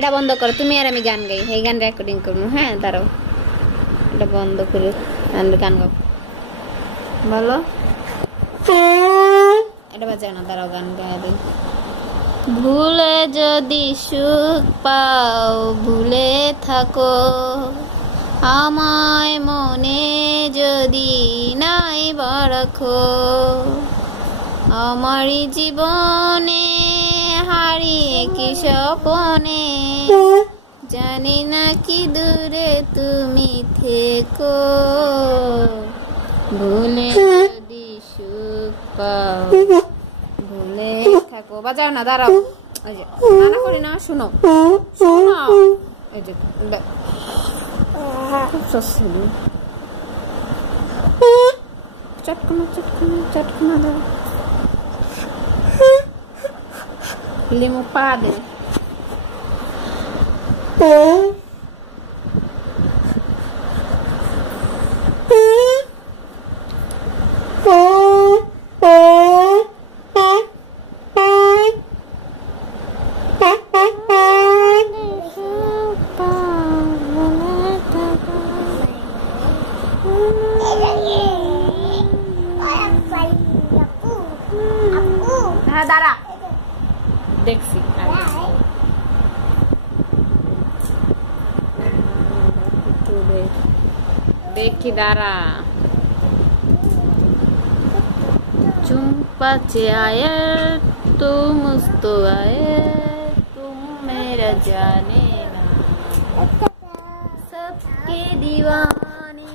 এটা বন্ধ করো, তুমি আর আমি গান গাই, এই গান রেকর্ডিং করবো। হ্যাঁ দাঁড়াও, এটা বন্ধ করে গান গাও, বলো। এটা বাজায় না, দাঁড়াও গান গাওয়া দিন। ভুলে যদি সুখ পাও, ভুলে থাকো আমায় মনে যদি নাই রাখো। আমারই জীবনে হারিয়ে কি স্বপনে, জানি না কি দূরে তুমি থেকো। ভুলে যদি সুখ পাও, ভুলে থাকো। বাজাও না, দাঁড়াও, এই যে মানা করি না, শুনো শুনো, এই যে চটকনা চটকনা চটকনা দাও, লিমু পা দে। হ্যাঁ দাঁড়া, দেখছি দেখি, দাঁড়া। चुम्पा आए तुम मुझको आए, तुम मेरा जाने ना सबके दीवाने।